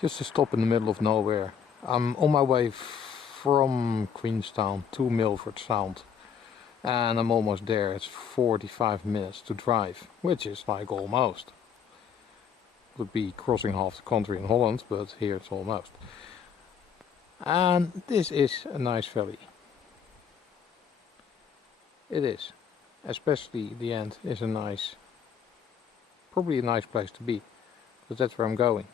Just a stop in the middle of nowhere. I'm on my way from Queenstown to Milford Sound. And I'm almost there. It's 45 minutes to drive, which is like almost. Would be crossing half the country in Holland, but here it's almost. And this is a nice valley. It is. Especially the end is a nice, probably a nice place to be, because that's where I'm going.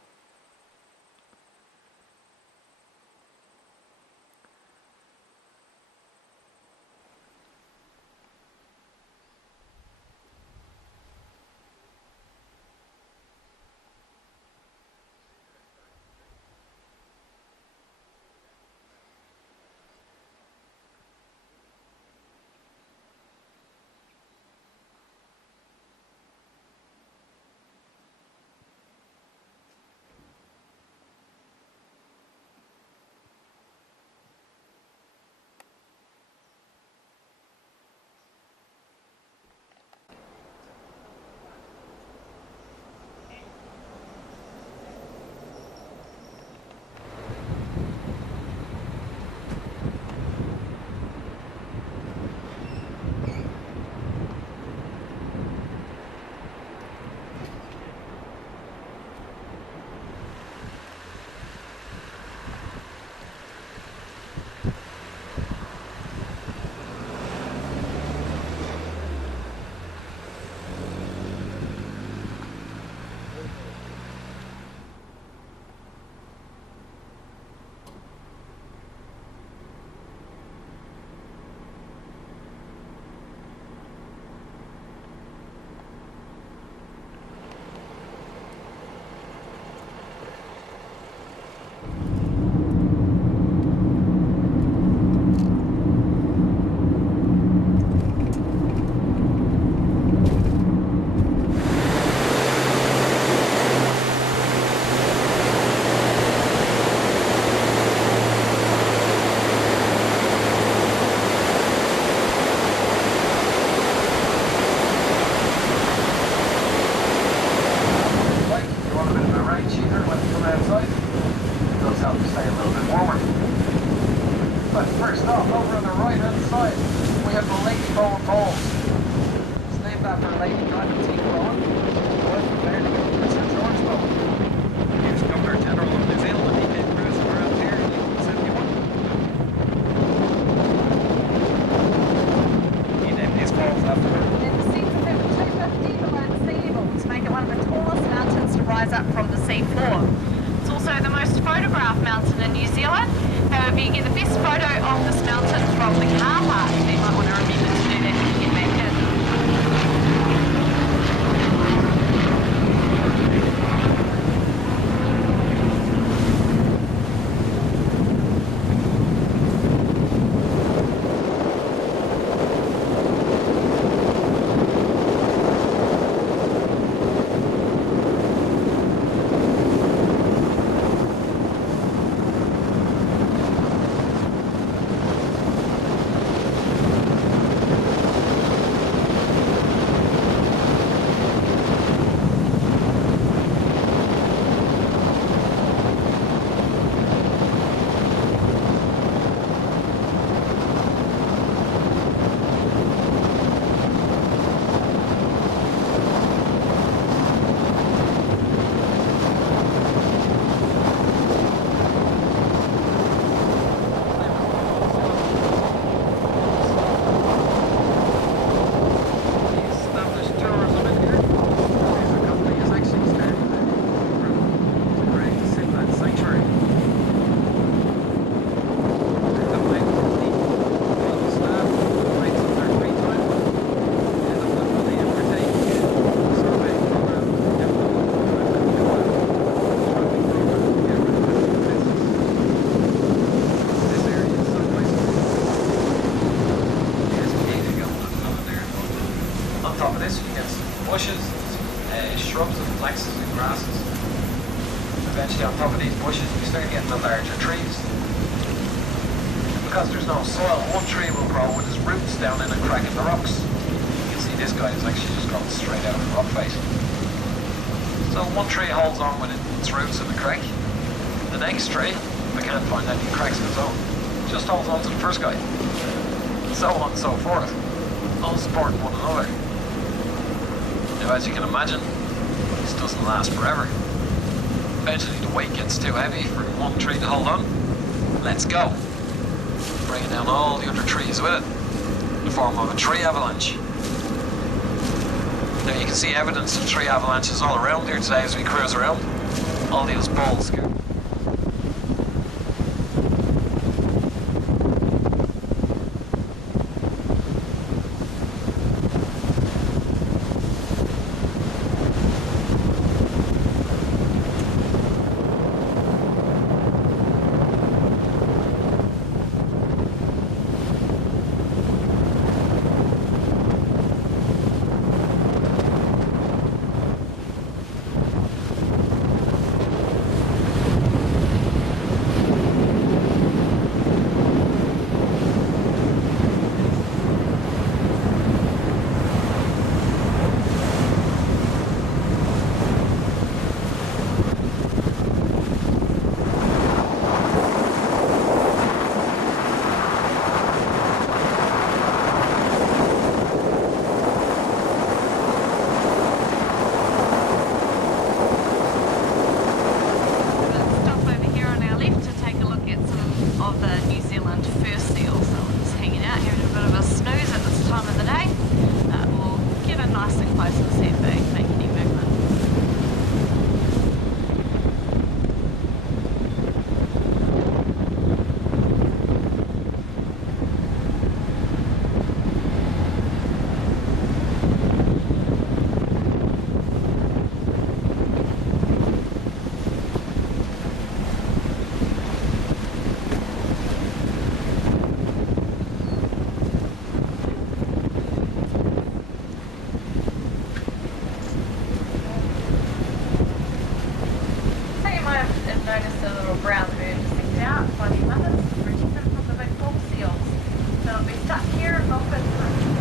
Because there's no soil, one tree will grow with its roots down in a crack in the rocks. You can see this guy is actually just growing straight out of the rock face. So one tree holds on with its roots in the crack, The next tree, if I can't find any cracks of its own, just holds on to the first guy. So on and so forth, all supporting one another. Now, as you can imagine, this doesn't last forever. Eventually the weight gets too heavy for one tree to hold on. Let's go. Bringing down all the other trees with it, in the form of a tree avalanche. Now you can see evidence of tree avalanches all around here today as we cruise around. All these balls. Noticed a little brown bird just sticking out by the mothers, reaching them from the big bull seals. So it'll be stuck here in Milford.